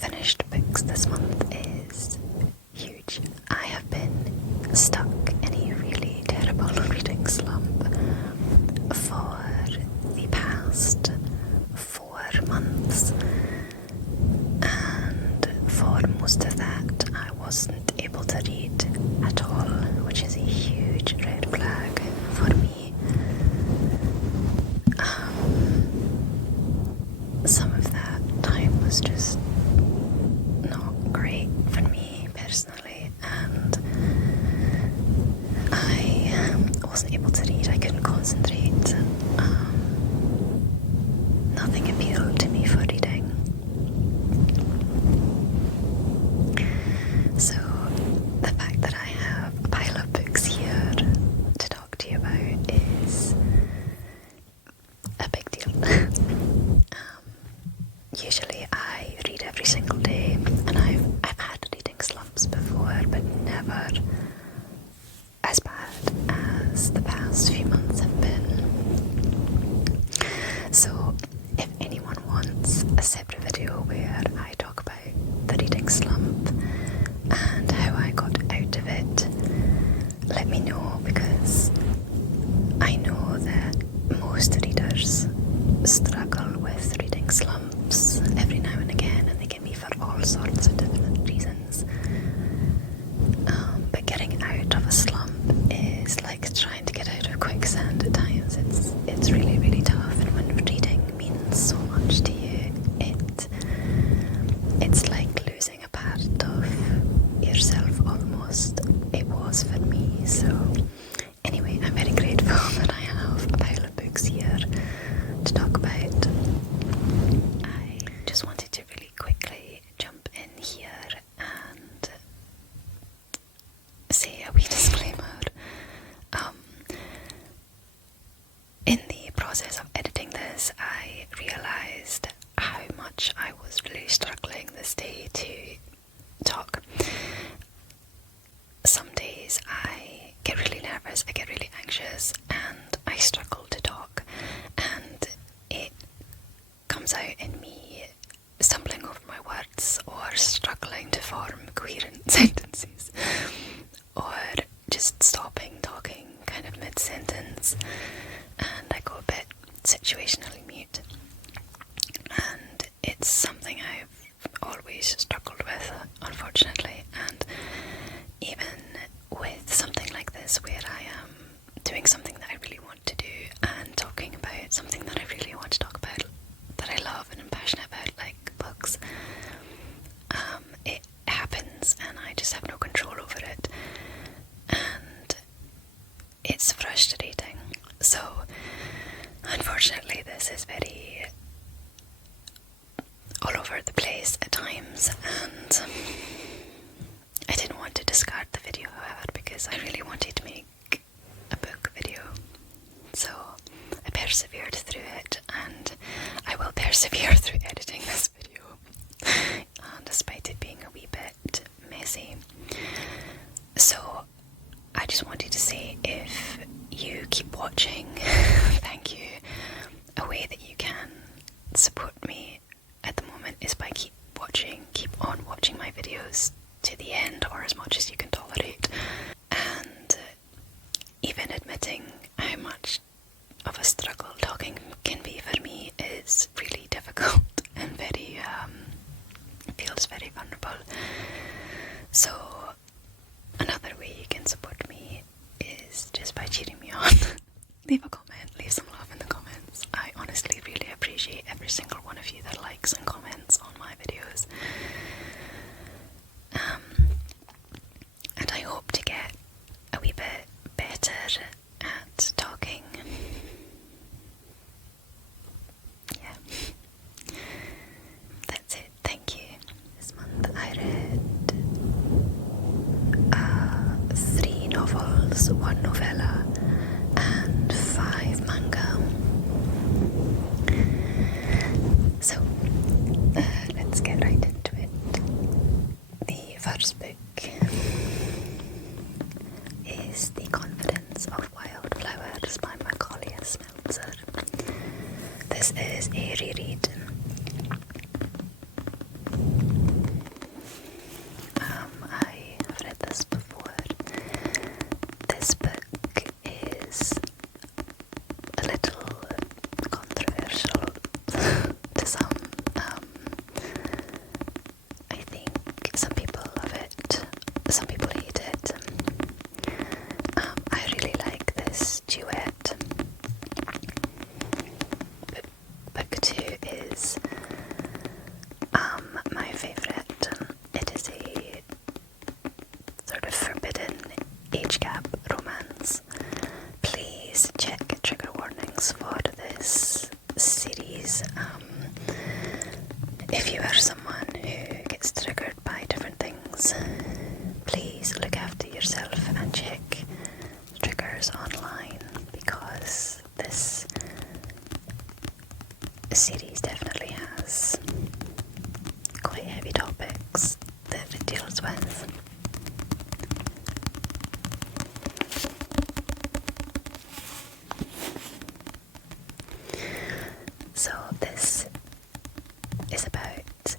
finished books this month is huge. I have been stuck in a really terrible reading slump for the past 4 months, and for most of that I wasn't able to read at all, which is a huge red flag for me. Some of that time was just not great for me personally, and I wasn't able to read. I couldn't concentrate. Nothing appealed to me for reading. So the fact that I have a pile of books here to talk to you about is a big deal. Usually I read every single day, and I've had reading slumps before, but never as bad as the past few months have been. So if anyone wants a separate video where I talk about the reading slump and how I got out of it, let me know, because I know that most readers struggle with reading slumps every now and again, and they can be for all sorts of different reasons. But getting out of a slump is like trying to get out of quicksand at times. It's really, really tough, and when reading means so much to you, it's like losing a part of yourself almost. It was for me. So anyway, I'm very grateful that I have a pile of books here to talk about. I just wanted to really quickly jump in here and say a wee disclaimer. In the process of editing this, I realised how much I was really struggling this day to talk. Some days I get really nervous, I get really anxious, and I struggle to talk, and it comes out in me stumbling over my words or struggling to form coherent sentences, or just stopping talking kind of mid-sentence, and I go a bit situationally mute. And it's something I've always struggled with, unfortunately, and even with something like this where I am doing something that I really want to do and talking about something that I really want to talk about, that I love and am passionate about, like books, it happens and I just have no control over it, and it's frustrating. So unfortunately this is very all over the place at times, and I didn't want to discard the video, however, because I really wanted to make a book video. So I persevered through it, and I will persevere through editing this video, despite it being a wee bit messy. So I just wanted to say, if you keep watching, thank you. A way that you can support me at the moment is by keep on watching my videos to the end, or as much as you can tolerate, and even admitting how much of a struggle talking can be for me is really difficult and very feels very vulnerable. So another way you can support me is just by cheering me on. Leave a comment, leave some love in the comments. I honestly really appreciate every single one of you that likes and comments on my videos. And I hope to get a wee bit better at talking. Yeah. That's it, thank you. This month I read 3 novels, 1 novella, and 5 manga. So if you are someone who gets triggered by different things, please look after yourself and check triggers online, because this series definitely has quite heavy topics that it deals with. So this is about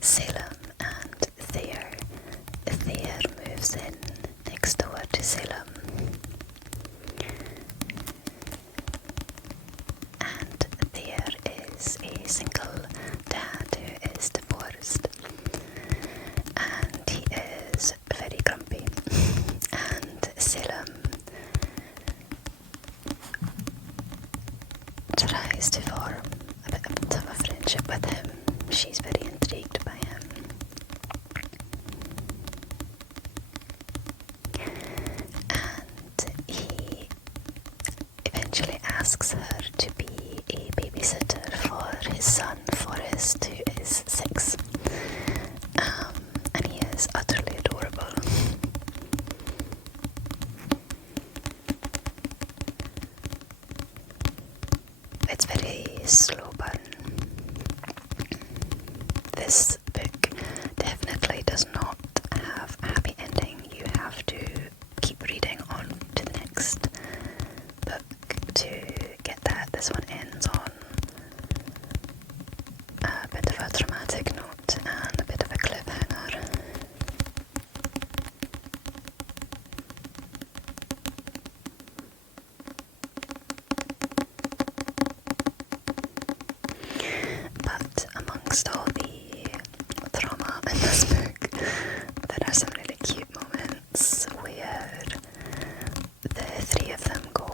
Salem and Thayer. Thayer moves in next door to Salem, and Thayer is a single dad who is divorced, and he is very grumpy, and Salem tries to form a bit of a friendship with him. She's very intrigued by him. And he eventually asks her to be a babysitter for his son Forrest, who is 6. And he is utterly adorable. It's very slow burn. This book definitely does not have a happy ending. You have to keep reading on to the next book to get that. This one ends on a bit of a dramatic note and a bit of a cliffhanger. But amongst all the drama in this book, there are some really cute moments where the 3 of them go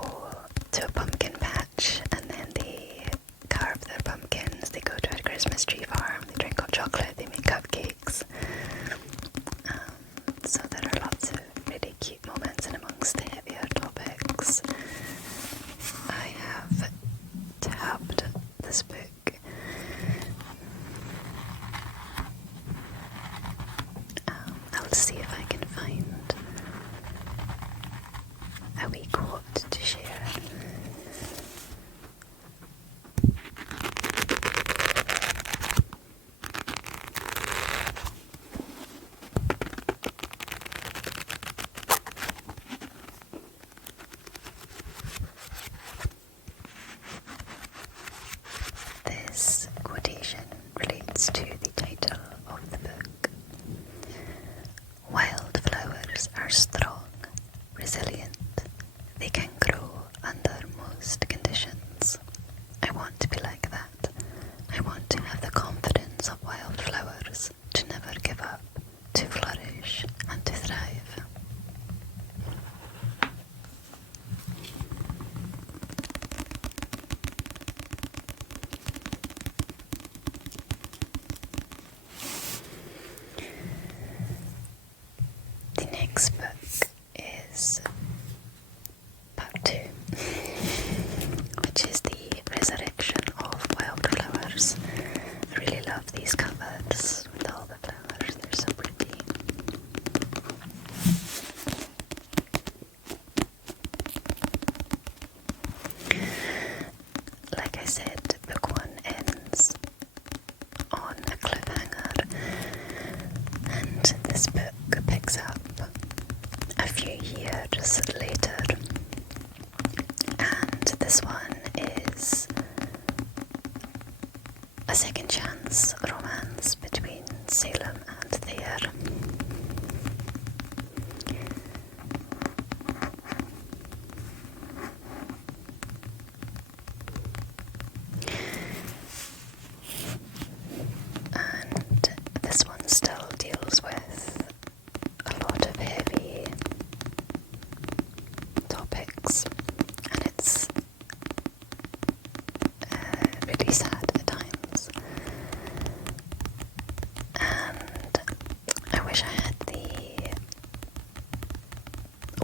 to a pumpkin patch and then they carve their pumpkins, they go to a Christmas tree farm, they drink hot chocolate, they make cupcakes. So there are lots of really cute moments in amongst the heavier topics. I have tabbed this book. I'll see if I can find a wee quote to share. This quotation relates to the title of the book. Wildflowers are strong, resilient. They can grow under most conditions. I want to be like that. I want to have the confidence of wildflowers, to never give up, to flourish and to thrive. The next book is part 2, which is the resurrection of wildflowers. I really love these covers with all the flowers, they're so pretty. Like I said, book 1 ends on a cliffhanger, and this book picks up a few years later, and this one is a second chance romance between Salem and Thayer. And this one still deals with a lot of heavy topics, and it's really sad at times. And I wish I had the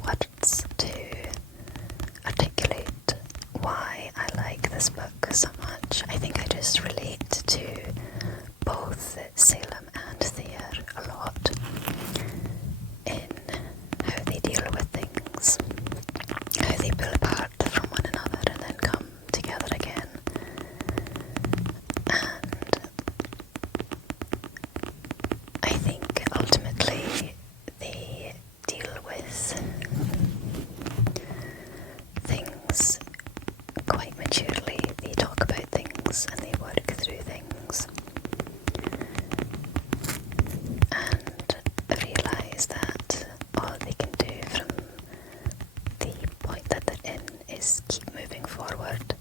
words to articulate why I like this book so much. I think I just relate to both both Salem and Thea a lot in how they deal with things, how they pull apart from one another and then come together again. And I think ultimately they deal with things quite maturely. They talk about things and they work through things and realise that all they can do from the point that they're in is keep moving forward.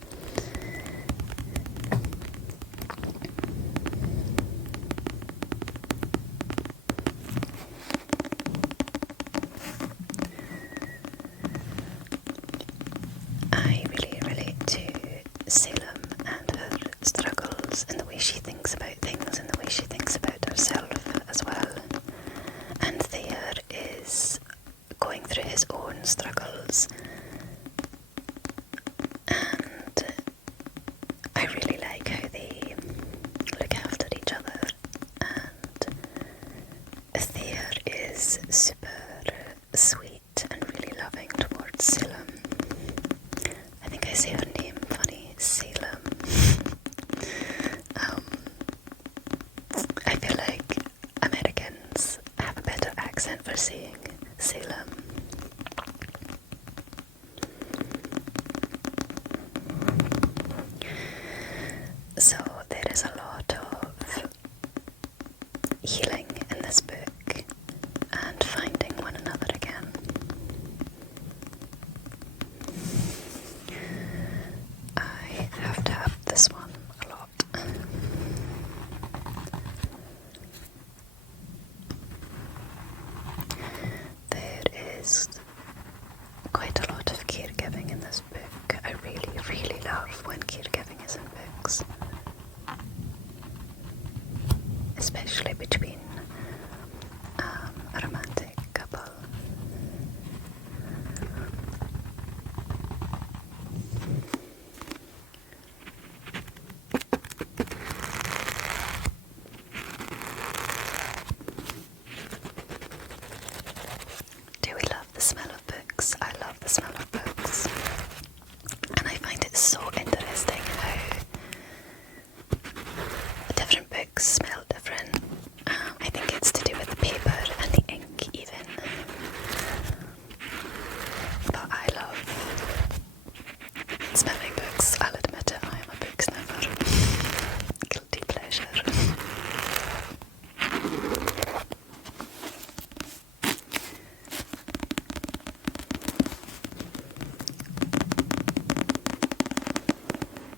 I really relate to Salem and her struggles and the way she thinks about things and the way she thinks about herself as well. And Thayer is going through his own struggles, and I really like how they look after each other. And Thayer is super sweet and really loving towards Salem. I think I say her name funny, Salem. I feel like Americans have a better accent for saying Salem. So there is a lot of healing in this book and finding one another again. I have tapped this one a lot. There is quite a lot of caregiving in this book. I really, really love when caregiving is in books, especially between a romantic couple. Do we love the smell of books? I love the smell of books. And I find it so interesting how different books smell different. I think it's to do with the paper and the ink even. But I love smelling books. I'll admit it, I am a book sniffer. Guilty pleasure.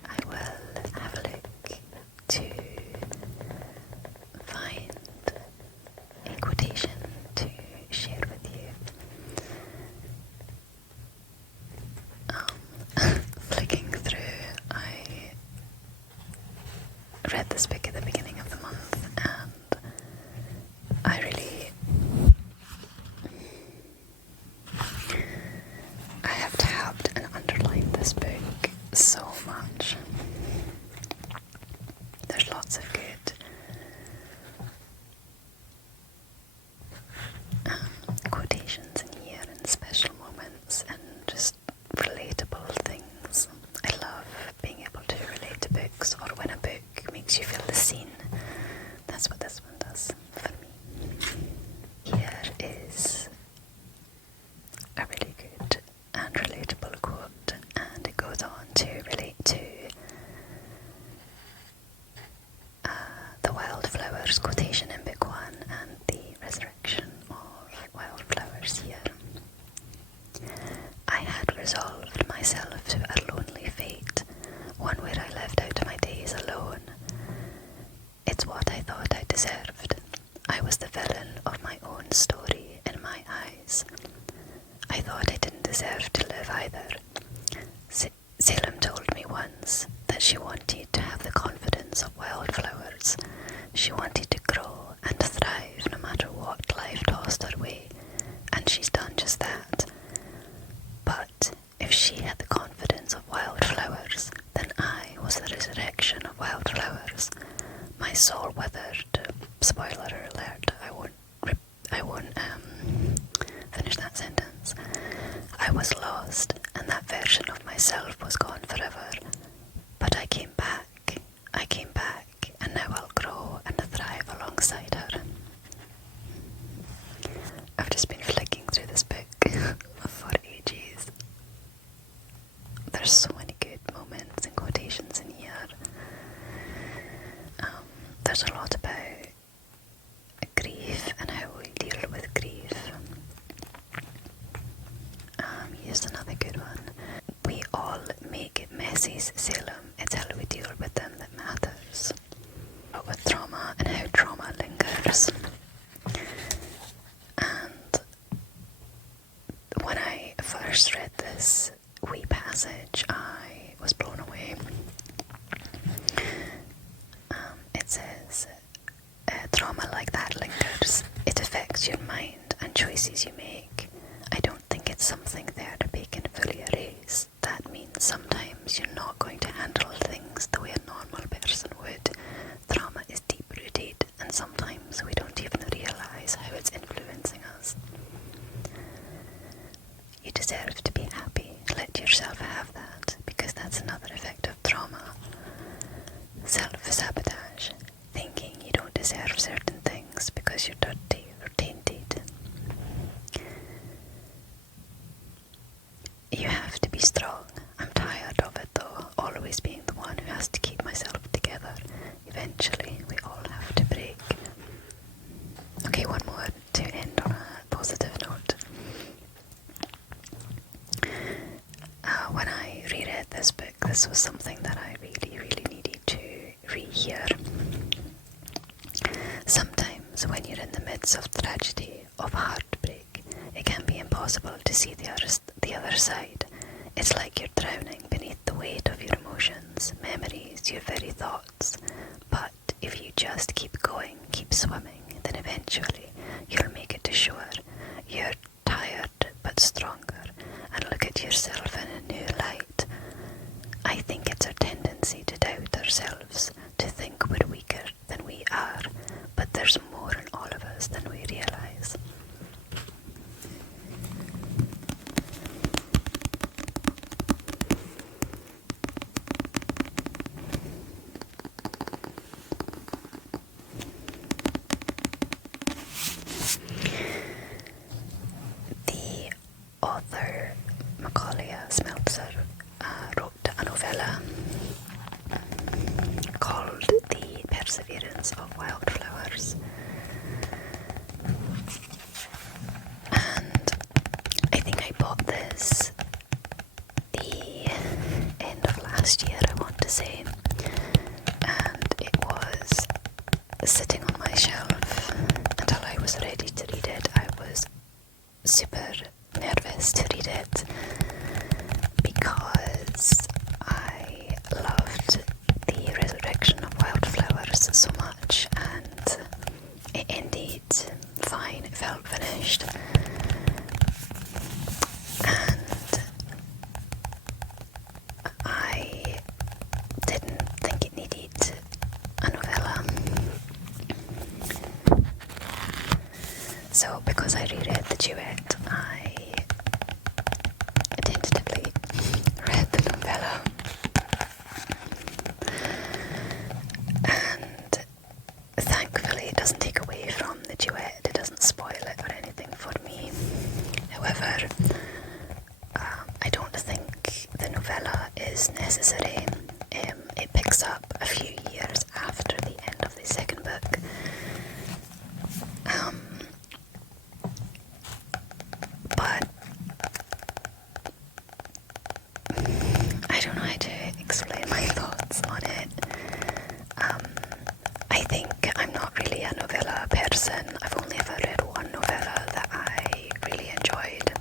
I will have a look to find a quotation to share with you. Flicking through, I read this book at the beginning of the month and I have tabbed and underlined this book so much. There's lots of good quotations in here and special moments and just relatable things. I love being able to relate to books, or when a book makes you feel the scene. That's what this one does for me. Here is a really good and relatable quote, and it goes on to relate to the wildflowers quotation in book 1 and the resurrection of wildflowers here. I had resolved myself to a lonely fate, one where I lived out my days alone. It's what I thought I deserved. I was the villain of my own story in my eyes. I thought I didn't deserve to live either. Salem told me once that she wanted to have the confidence of wildflowers. She wanted to grow and thrive no matter what life tossed her way, and she's done just that. But if she had the confidence of wildflowers, then I was the resurrection of wildflowers. My soul withered spoiler alert, I won't finish that sentence. I was lost, and that version of myself was gone forever. But I came back, and now I'll grow and thrive alongside her. I've just been flicking through this book for ages. There's so many good moments and quotations in here. There's a lot about grief and how we deal with grief. Here's another good one. We all make messes, Salem. It's how we deal with them that matters. But with trauma and how trauma lingers. And when I first read this wee passage, I was blown away. It says, trauma like that lingers. It affects your mind and choices you make. I don't think it's something there to be can fully erase. That means sometimes you're not going to handle things the way a normal person would. Trauma is deep-rooted, and sometimes we don't even realise how it's influencing us. You deserve to be happy. Let yourself have that, because that's another effect of trauma. Self-sabotage. Thinking you don't deserve certain things because you're dirty or tainted. You have to be strong. I'm tired of it though, always being the one who has to keep myself together. Eventually, we all have to break. Okay, one more to end on a positive note. When I reread this book, this was something that I really, really needed to rehear. Sometimes when you're in the midst of tragedy, of heartbreak, it can be impossible to see the other side. It's like you're drowning beneath the weight of your emotions, memories, your very thoughts. But if you just keep going, keep swimming, then eventually you'll make it to shore. You're tired but stronger, and look at yourself in a new light. I think it's our tendency to doubt ourselves, to think we're weaker than we are, but there's more in all of us than we realise. The author, Macaulay Smeltzer, wrote a novella called The Perseverance of Wildflowers. And I think I bought this the end of last year, I want to say. And it was sitting on my shelf until I was ready to read it. I was super nervous to read it because I loved the resurrection of wildflowers so much, and it ended fine, it felt finished. And I didn't think it needed a novella. So because I reread the duet, I tentatively read the novella. And thankfully it doesn't take away from the duet, it doesn't spoil it or anything for me. However, I don't think the novella is necessary. It picks up a few years after the end of the second book. But I don't know how to explain my thoughts on it. I think I'm not really a novella person. I've only ever read one novella that I really enjoyed.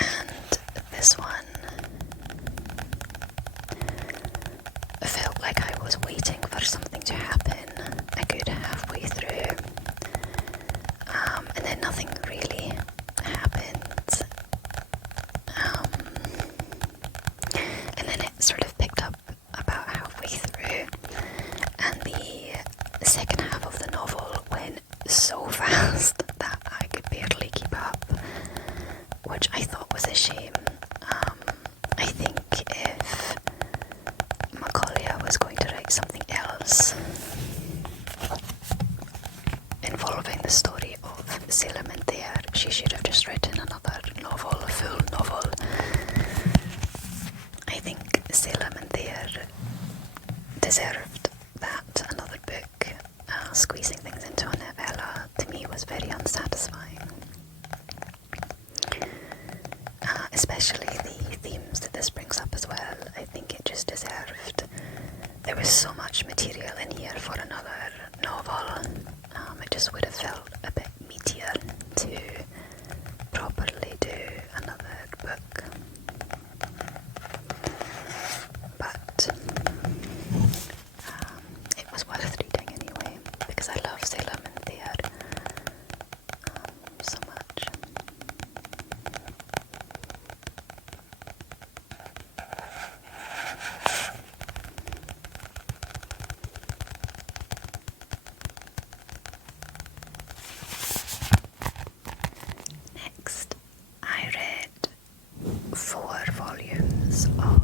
And this one felt like I was waiting for something to happen a good halfway through. And then nothing really happened. And then it sort of picked was involving the story of Salem and Thayer. She should have just written another novel, a full novel. I think Salem and Thayer deserved that. Another book. Squeezing things into a novella, to me, was very unsatisfying. Especially the themes that this brings up as well. I think it just deserved. There was so much material in here for another novel. It just would have felt a bit meatier to properly do another book. But it was worth reading anyway, because I love Salem and Thayer so much. Next, I read 4 volumes of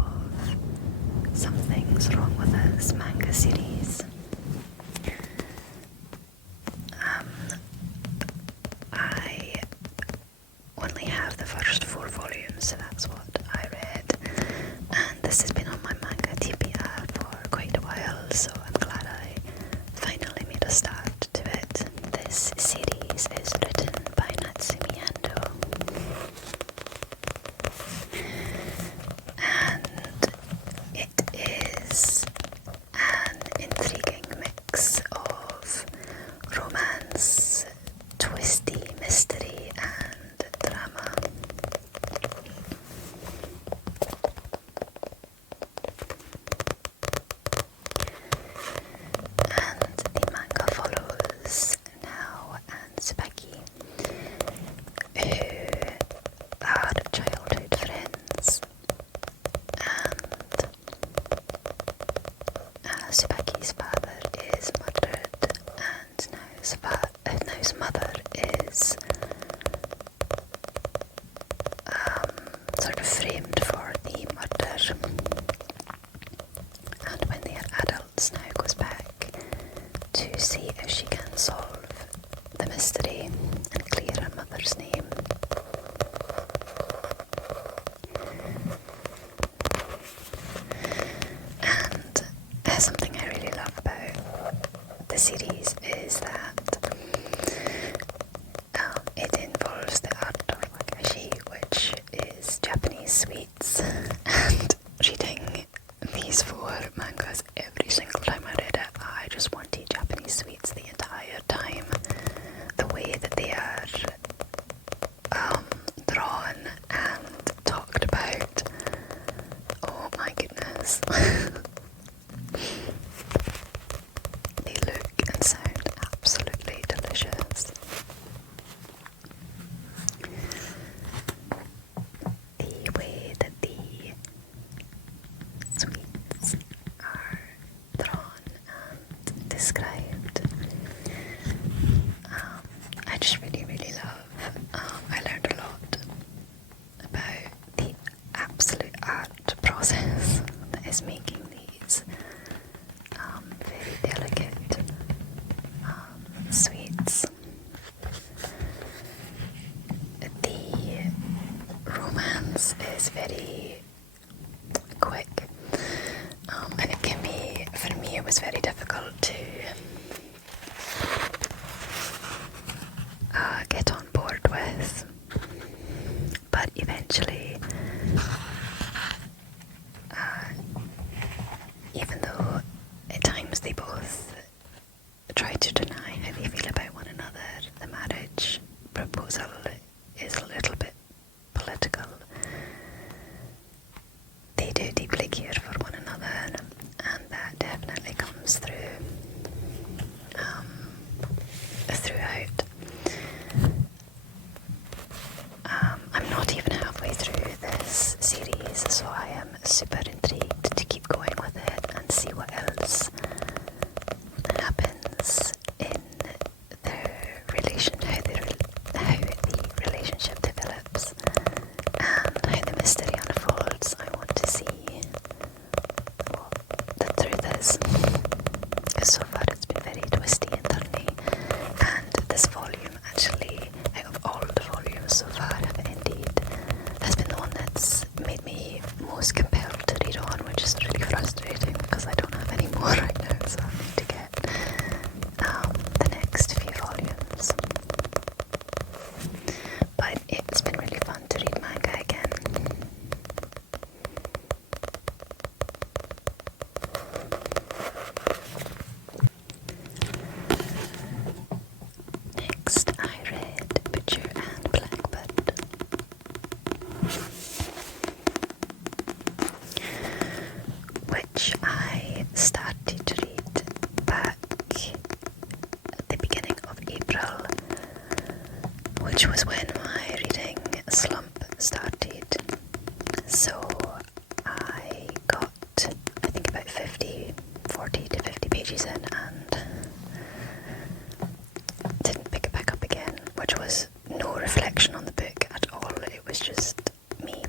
Something's Wrong With Us manga series. I only have the first 4 volumes, so that's what I read. And this has been on my Manga TBR for quite a while, so I'm glad I finally made a start to it. This series is written by Natsumi Ando. And it is an intriguing mix of romance, twisty mystery, and drama. And the manga follows Nao and Tsubaki, who are childhood friends, and Tsubaki's father is murdered, and Nao's mother is sort of framed for the murder. And when they are adults, Nao goes back to see if she can solve the mystery and clear her mother's name. And something I really love about the series is that it involves the art of wakashi, which is Japanese sweets, and reading these 4 mangas every single time I read it, I just wanted Japanese sweets the entire time. The way that they are drawn and talked about, oh my goodness. They look and sound absolutely delicious. The way that the sweets are drawn and described, I just really love. I learned a lot about the absolute art process that is making these very delicate sweets. The romance is very quick, and it can be, for me, it was very difficult to get on board with, but eventually, even though at times they both try to deny how they feel about one another, the marriage proposal is a little bit political. They do deeply care for one another, and that definitely comes through throughout. I'm not even halfway through this series, so I am super intrigued to keep going with it and see what else happens in their relation, how the right now, so I need to get the next few volumes. But it's been really fun to read manga again. Next, I read Butcher and Blackbird, which I started to read back at the beginning of April, which was when my reading slump started. So I got, I think, about 40 to 50 pages in and didn't pick it back up again, which was no reflection on the book at all. It was just me.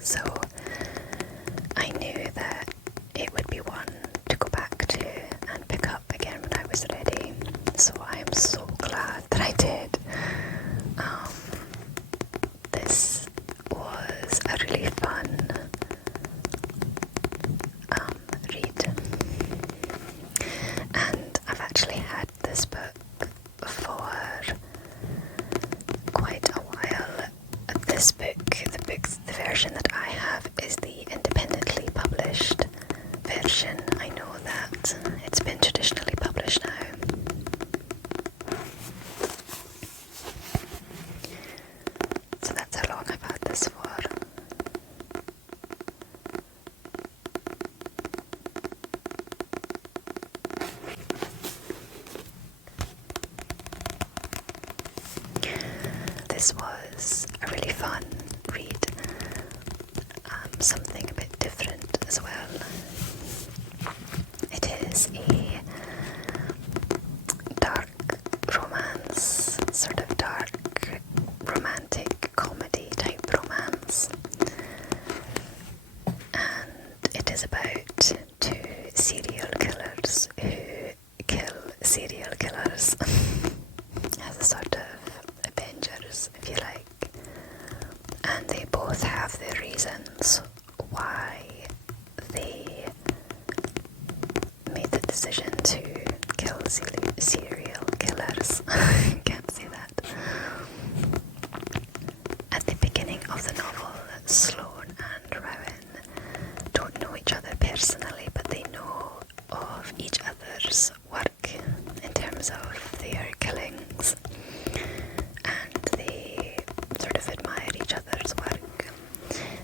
So I knew that it would be one to go back to and pick up again when I was ready. So I am so glad that I did. This was a really fun read, and I've actually had this book for quite a while. The version that I have is the independently published version. I know that it's been traditionally published now. So that's how long I've had this for. This was a really fun read, something a bit different as well. It is a dark romance, sort of dark romantic comedy type romance, and it is about two serial killers who kill serial killers as a sort of avengers, if you like, and they both have their reasons why they made the decision to kill serial killers. Can't say that. At the beginning of the novel, Sloane and Rowan don't know each other personally, but they know of each other's work in terms of their killings, and they sort of admire each other's work.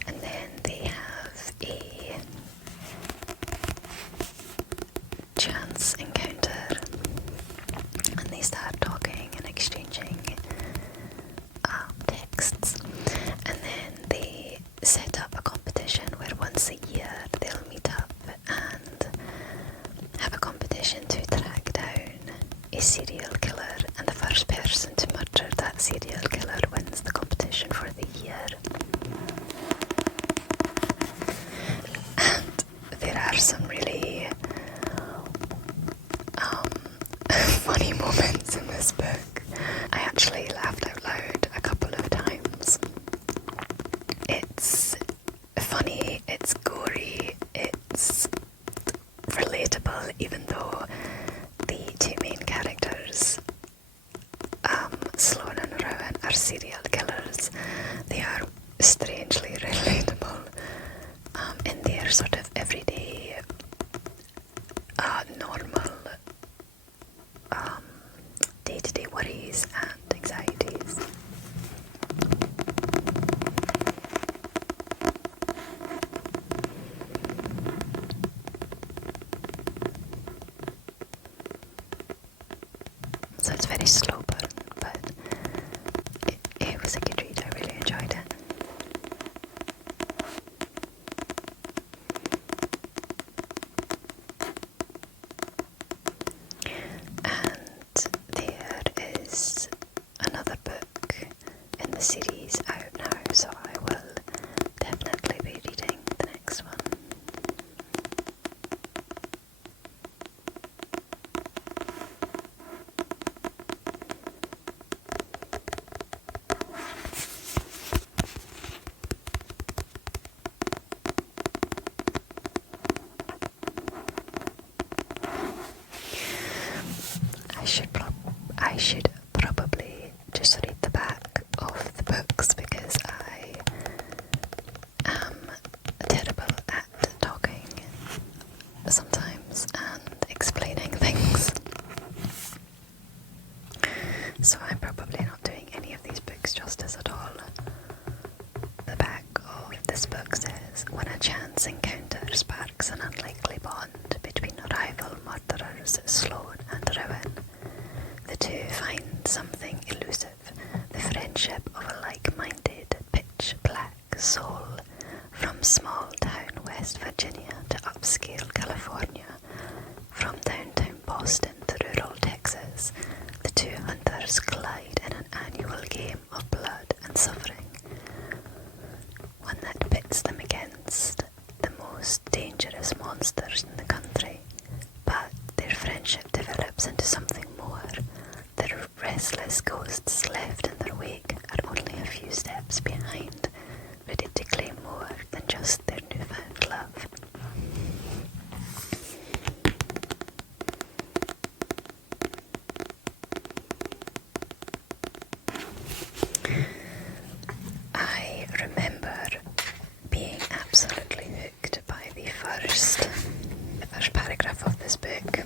And then they have a chance encounter, and they start talking and exchanging texts, and then they set up a competition where once a year they'll meet up and have a competition to track down a serial killer, and the first person to murder that serial killer wins the competition for the year. And there are some really funny moments in this book. I actually laughed out loud a couple of times. It's funny, it's gory, it's relatable, even though the two main characters, Sloane and Rowan, are serial killers. They are strangely relatable in their sort of everyday, normal, day-to-day worries and anxieties. So it's very slow burn, but it was a good read. I really enjoyed it. And there is another book in the series out now, so I will definitely be reading the next one. night's encounter sparks an unlikely bond between rival murderers Sloane and Rowan. The two find something elusive, the friendship of a like-minded, pitch-black soul. From small-town West Virginia to upscale California, from downtown Boston to rural Texas, the two hunters collide in an annual game of blood and suffering, one that pits them against the most dangerous monsters in the country. But their friendship develops into something more. The restless ghosts left in their wake are only a few steps behind, ready to claim more than just their newfound love. I remember being absolutely hooked by the first paragraph of this book.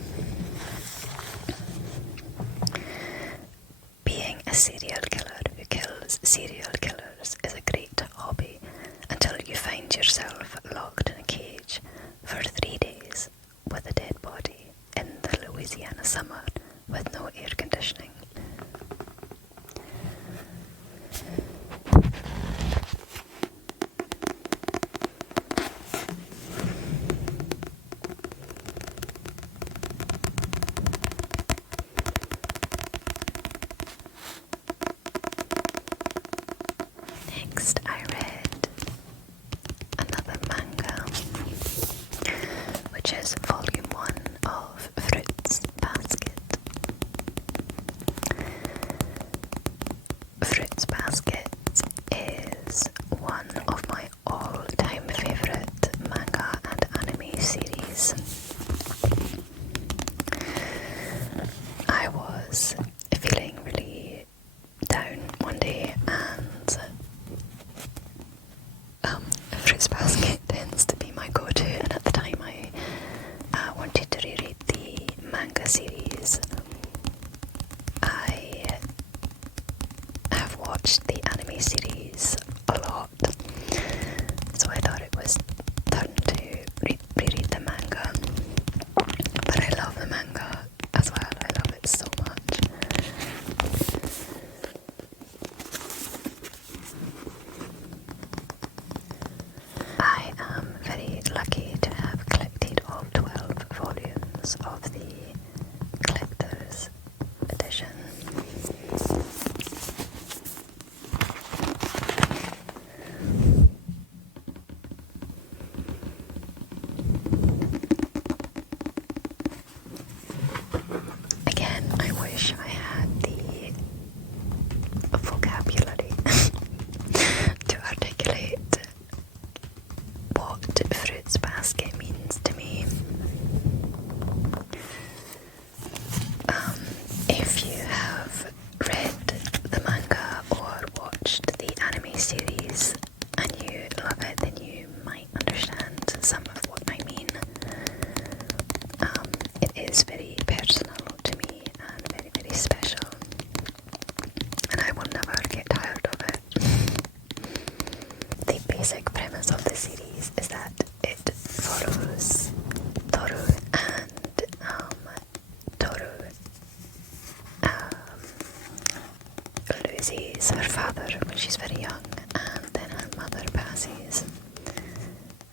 Being a serial killer who kills serial killers is a great hobby until you find yourself locked in a cage for 3 days with a dead body in the Louisiana summer with no air conditioning. Next, I read another manga, which is volume 1 of Fruits Basket. Fruits Basket is one of my all-time favourite manga and anime series. I was feeling really down one day and Fruits Basket tends to be my go-to, and at the time I wanted to reread the manga series. I have watched the anime series a lot, so I thought it was time to reread the manga. But I love the manga as well, I love it so much. I am very lucky to have collected all 12 volumes of the collector's edition. Again, I wish I had the vocabulary to articulate what Fruits Basket means to me. If you have read the manga or watched the anime series and you love it, then you might understand some of what I mean. It is very personal to me and very, very special, and I will never get tired of it. The basic premise of the series is that it follows Toru, and Toru loses her father when she's very young, and then her mother passes,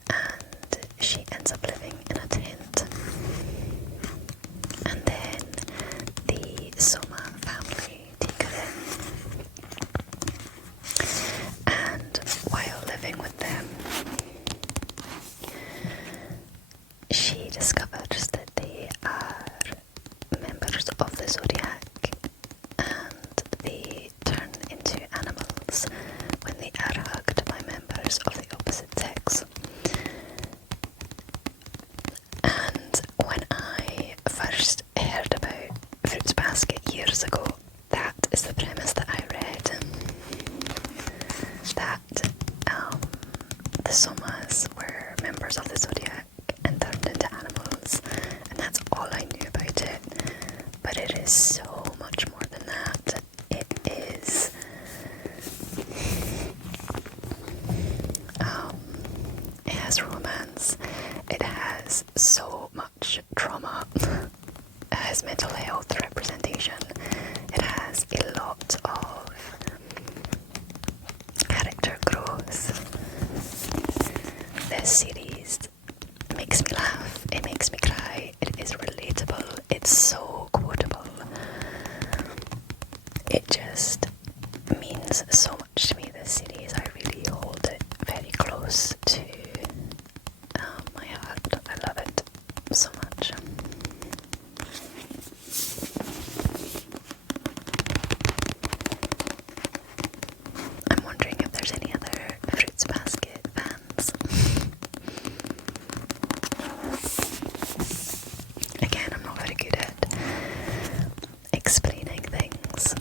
and she ends up living in a tent. And then the Soma family take her in, and while living with them, she discovers that they are members of the zodiac, and they turn into animals when they are hugged by members of the opposite sex. And when I first heard about Fruits Basket years ago, that is the premise that I read. That the Somas were members of the zodiac and turned into animals, and that's all I knew about it. But it is so much more than that. It has romance, because it has so much trauma. It has mental health representation. It has a lot of character growth. This series makes me laugh, it makes me cry, it is relatable, it's so quotable. It just means so much to me, this series. I really hold it very close to my heart. I love it so much. I'm wondering if there's any other Fruits Basket fans. Again, I'm not very good at explaining things.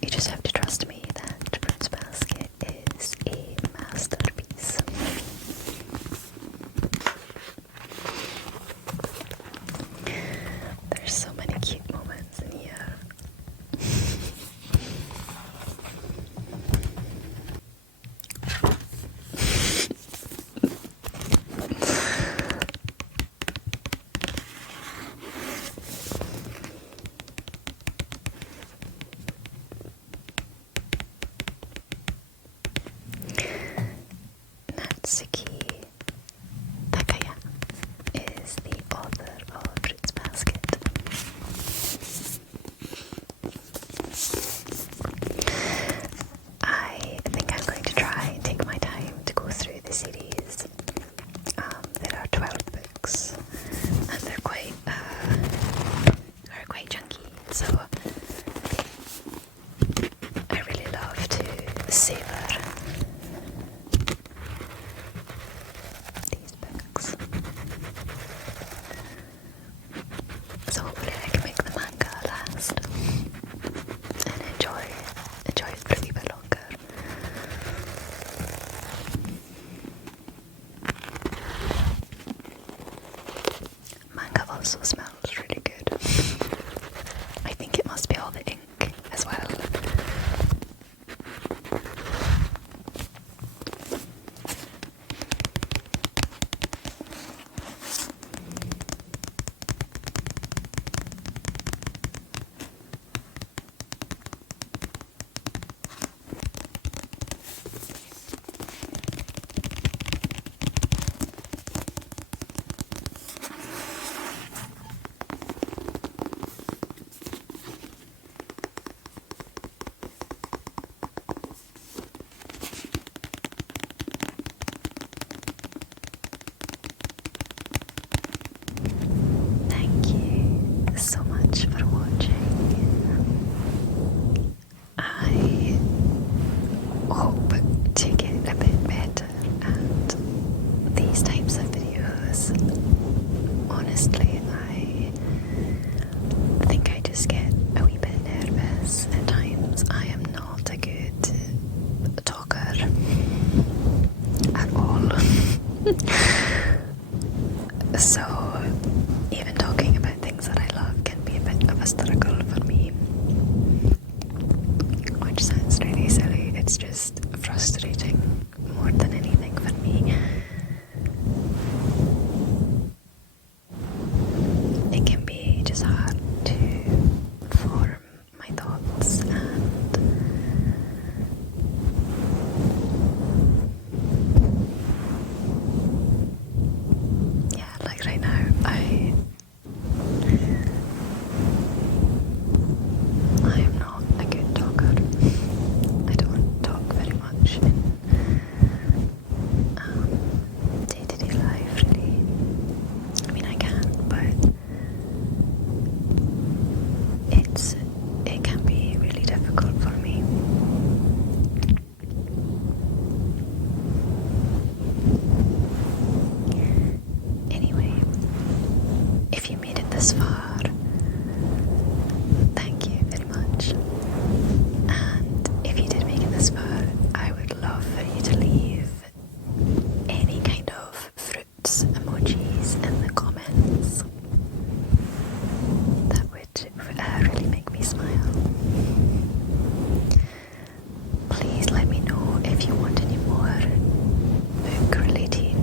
You just have to trust me that Fruits Basket is a masterpiece. There's so many cute moments in here. Natsuki Takaya is the author of Fruits Basket. I think I'm going to try and take my time to go through the series. There are 12 books, and they're quite chunky, so I really love to savor these books. So hopefully I can make the manga last and enjoy it for a wee bit longer. Manga also smells really good. I think it must be all the ink as well. Thank you so much for watching. I hope to get a bit better at these types of videos. Honestly, I think I just get a wee bit nervous at times. I am not a good talker at all. So even talking about things that I love can be a bit of a struggle for me, which sounds really silly. It's just frustrating more than anything for me. It can be just hard to form my thoughts, and yeah, like right now, I am not a good talker. I don't talk very much in day-to-day life, really. I mean, I can, but it can be really difficult for me. Anyway, if you made it this far, thank you very much. And if you did make it this far, I would love for you to leave any kind of fruits emojis in the comments. That would really make me smile. Please let me know if you want any more book related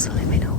also let me know